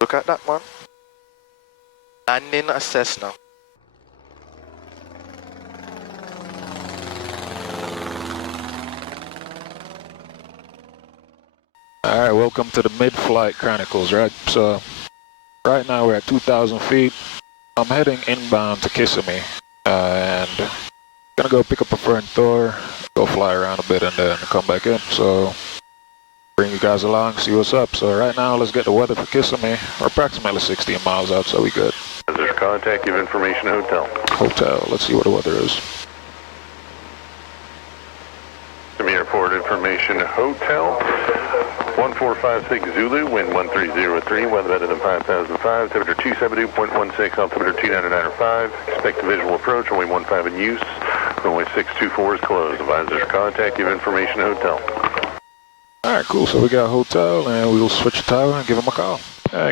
Look at that one. Landing a Cessna. Alright, welcome to the Mid-Flight Chronicles, right? So, right now we're at 2,000 feet. I'm heading inbound to Kissimmee, and gonna go pick up a friend Thor, go fly around a bit and then come back in. So, bring you guys along, see what's up. So right now, let's get the weather for Kissimmee. We're approximately 16 miles out, so we good. There's contact, give information hotel. Hotel, let's see what the weather is. Kissimmee Airport information hotel. 1456 Zulu, wind 1303, weather better than 5005, temperature 272.16, altimeter 299.5, expect visual approach, runway 15 in use, runway 624 is closed, advisors contact, give information hotel. Alright, cool, so we got hotel, and we'll switch the tower and give them a call.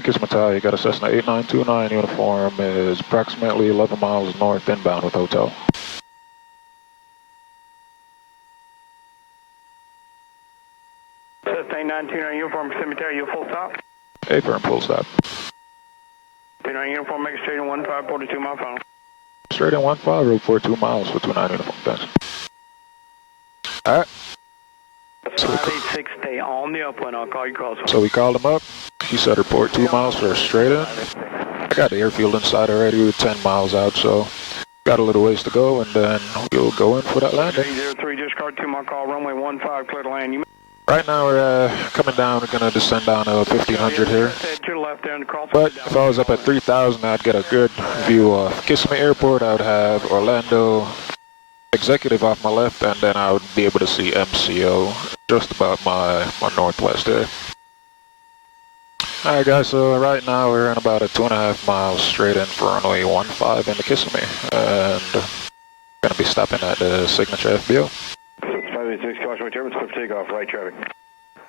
Kissimmee Tower, you got a Cessna 8929, uniform is approximately 11 miles north inbound with hotel. Cessna 8929 uniform, cemetery, you full stop. PIPER and full stop. 29 uniform, make a straight in 15, 42 mile final. Straight in 15, road 42 miles for 29 uniform, thanks. Alright. 586, stay on the upwind, I'll call you cross. So we called him up. He said report 2 miles for a straight in. I got the airfield inside already, we're 10 miles out, so got a little ways to go, and then we'll go in for that landing. 303, discard 2 mile call, runway 15, clear to land. You Right now we're coming down, we're gonna descend down to 1500 here. But if I was up at 3000, I'd get a good view of Kissimmee Airport. I would have Orlando Executive off my left, and then I would be able to see MCO just about my northwest there. Alright guys, so right now we're in about a 2.5 miles straight in for runway 15 into Kissimmee, and gonna be stopping at the signature FBO. 586, caution turbines, clear for takeoff, right traffic.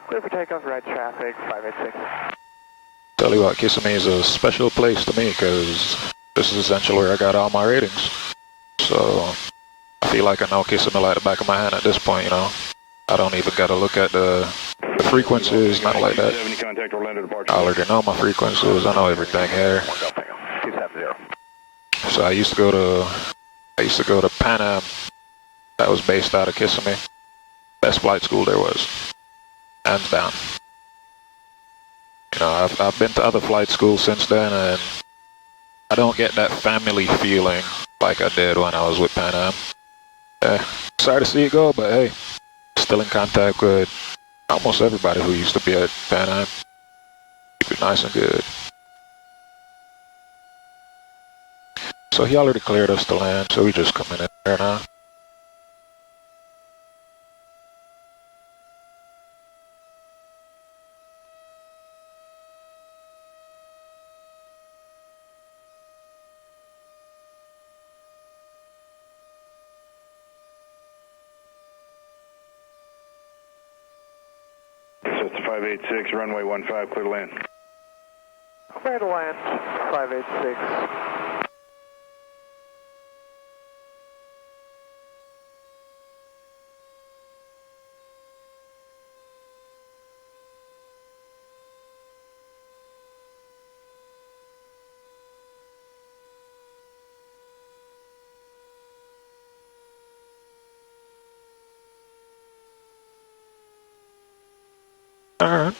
Clear for takeoff, right traffic, 586. Tell you what, Kissimmee is a special place to me because this is essentially where I got all my ratings. So I feel like I know Kissimmee like the back of my hand at this point, you know. I don't even gotta look at the frequencies, nothing like that. I already know my frequencies, I know everything here. So I used to go to Pan Am, that was based out of Kissimmee. Best flight school there was, hands down. You know, I've been to other flight schools since then, and I don't get that family feeling like I did when I was with Pan Am. Sorry to see it go, but hey, still in contact with almost everybody who used to be at Pan Am. Keep it nice and good. So he already cleared us to land, so we just coming in there now. Cessna 586, runway 15, clear to land. Clear to land, 586. Alright,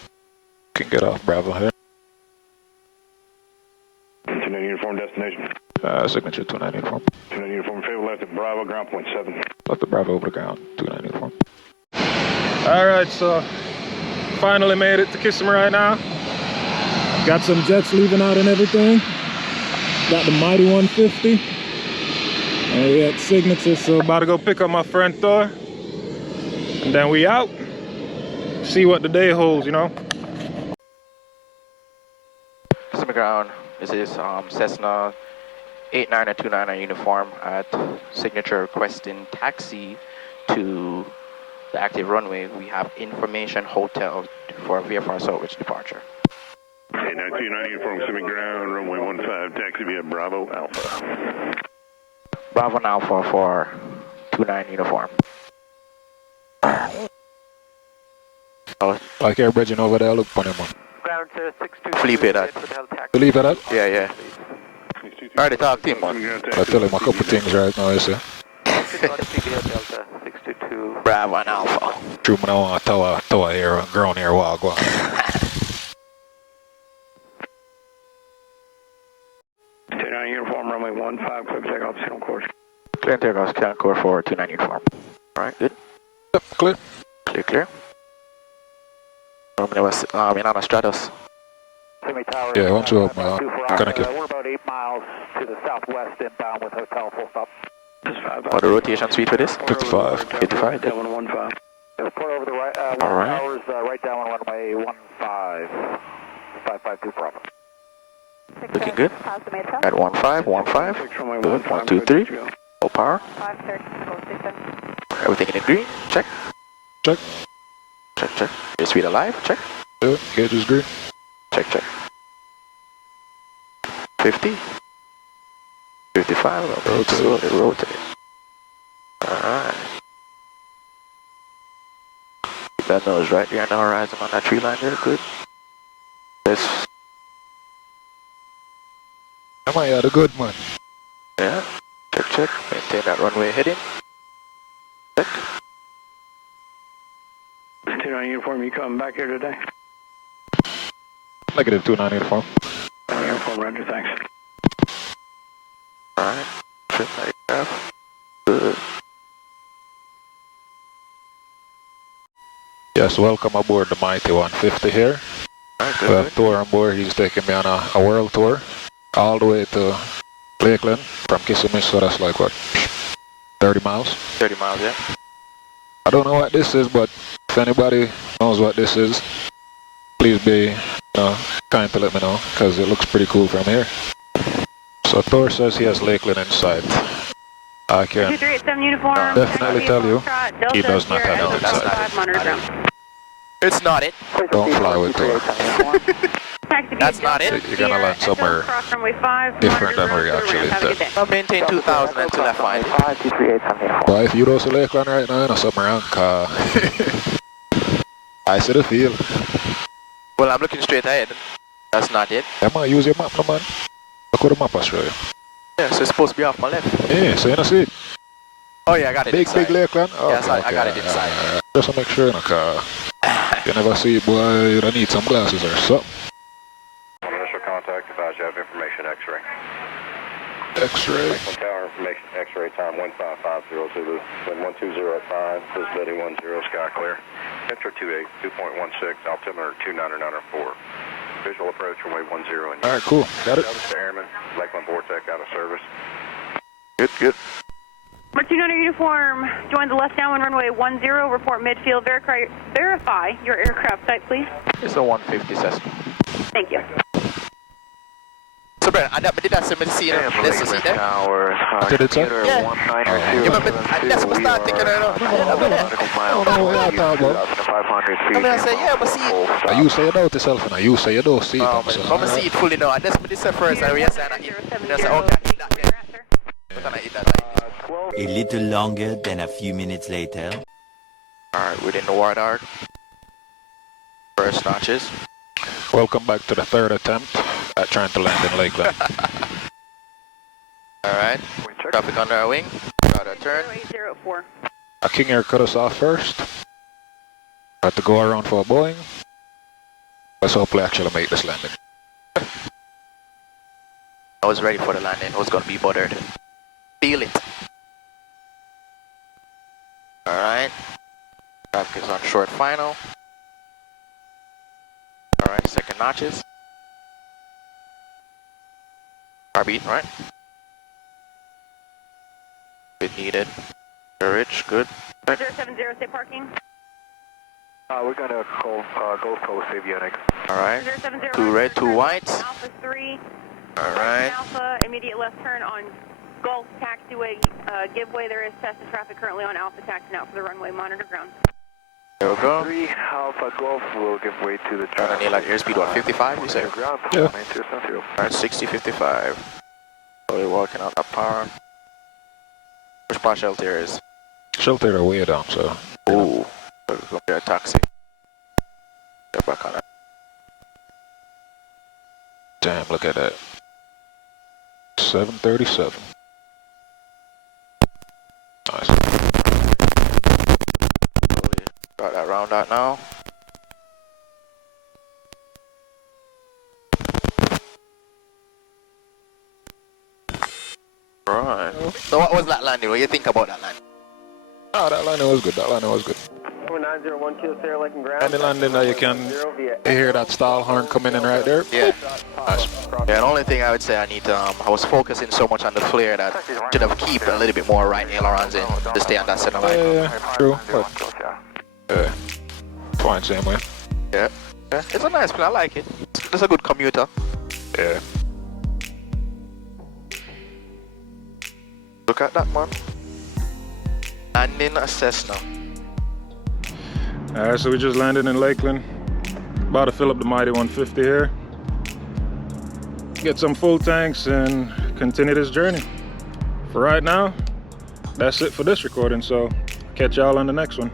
can get off Bravo here. 29 uniform destination. Signature 29 uniform. 29 uniform, favor left at Bravo, ground point 7. Left the Bravo over the ground, 29 uniform. Alright, so finally made it to Kissimmee right now. Got some jets leaving out and everything. Got the mighty 150. And we at signature, so about to go pick up my friend Thor. And then we out. See what the day holds, you know. Kissimmee ground, this is Cessna 8929 uniform at signature requesting taxi to the active runway. We have information hotel for VFR Southwich departure. 8929 uniform, Kissimmee ground, runway 15, taxi via Bravo Alpha. Bravo Alpha for 29 uniform. Like air bridging over there, look for him. Ground 625. Flip it at Believe that? Yeah. Already talked to him, man. I tell him a couple things right now, you see. Delta 622. Bravo and Alpha. True, I want to tower here, ground here, walk on. Stay on uniform, runway 15, clear for takeoff, signal course. Clear takeoff, scan core 429 uniform. Alright, good. Yep, clear. Clear. I'm in on a Stratus. Yeah, once you up, connect it. We're about 8 miles to the southwest inbound with hotel full stop. What the rotation speed for this? 55. 55. Down 115. Port over the right, 1 Alright. hours, right down on runway 15, 552 Bravo. Looking good. At 15. Good. 1, 2, 3. Full power. Everything in green. Check. Check. Your speed alive. Check. Yeah, gauge is green. Check. 50. 55. Rotate. Alright. Keep that nose right there on the horizon on that tree line there. Good. This. I might have a good one. Yeah. Check. Maintain that runway heading. Check. Stay on uniform, you coming back here today? Negative 29 uniform. Uniform, roger, thanks. Alright. Trim that aircraft. Good. Yes, welcome aboard the Mighty 150 here. Alright, We good. have Tour on board. He's taking me on a world tour all the way to Lakeland from Kissimmee, so that's like what, 30 miles? 30 miles, yeah. I don't know what this is, but if anybody knows what this is, please be kind to let me know, because it looks pretty cool from here. So Thor says he has Lakeland in sight. I can 2387 uniform. definitely tell you, he does not have it in sight. It's not it. Don't fly with Thor. That's not it. You're gonna land somewhere different than where you actually intend. I'll maintain 2000 until I find it. 52387. But if you go to Lakeland right now, somewhere around car. I see the field. Well, I'm looking straight ahead. That's not it. I might use your map, no man. Look what the map I show you. Yeah, so it's supposed to be off my left. Yeah, so you don't see it. Oh yeah, I got it Big inside. Lakeland. Oh, Yes, I got it inside. Just to make sure, you never see it, boy, you don't need some glasses or something. Initial contact, advise you have information X-ray. X-ray. Lakeland Tower information X-ray time 1550 Zulu. Wind 120 at 5, visibility 10, sky clear. Temperature 2.16, altimeter 29904. Visual approach runway 10 and Alright, cool. Got it. Notice to Airman, Lakeland Vortex out of service. Good. Number 200 uniform, join the left downwind runway 10, report midfield, verify your aircraft type, please. It's a 150 Cessna. Thank you. So, Brent, I did that similar scene. This is it. Did it, sir? Yeah. Yeah, but that's what I started thinking right now. Oh, no, what I thought about. I mean, I say, yeah, but see it. Now you say you don't yourself, and you say you don't see it. I'm going to see it fully now. That's what this is first. I realize that I eat. I say, okay, I eat that then. But then I eat that. A little longer than a few minutes later. Alright, within the wide arc. First notches. Welcome back to the third attempt at trying to land in Lakeland. Alright. Traffic under our wing. Got a turn. 0804. A King Air cut us off first. Had to go around for a Boeing. Let's hopefully actually make this landing. I was ready for the landing. I was going to be bothered. Feel it. Alright. Traffic is on short final. Alright, second notches. Heartbeat, right? Bit needed. Courage, good. 070, stay parking. We're going to call Gulf Coast avionics. Alright. 070, 2 red, 2 white. Alpha 3. Alright. Alpha, immediate left turn on Gulf taxiway. Give way, there is Cessna traffic currently on Alpha taxing out for the runway, monitor ground. There we go. 3 Alpha Golf will give way to the And I traffic. need like airspeed, what, 55, you say? Ground, Yeah. 9270. Alright, 60, 55. So we're walking out that power. Which part shelter is? Shelter are way down, so. Ooh. We're going to be a taxi. Get back on it. Damn, look at that. 737. Nice. Got that round out now. Right. So what was that landing? What do you think about that landing? Oh, that landing was good. That landing was good. 9012 Sarah Lakeland ground. And the landing you can hear that stall horn coming in right there. Yeah. Nice. Yeah, the only thing I would say I need to, I was focusing so much on the flare that I should have keep a little bit more right ailerons in to stay on that center line. Yeah, true. But, fine, same way. Yeah. Yeah, it's a nice plane. I like it. It's a good commuter. Yeah. Look at that, man. And in a Cessna. Alright, so we just landed in Lakeland. About to fill up the mighty 150 here. Get some full tanks and continue this journey. For right now, that's it for this recording, so catch y'all on the next one.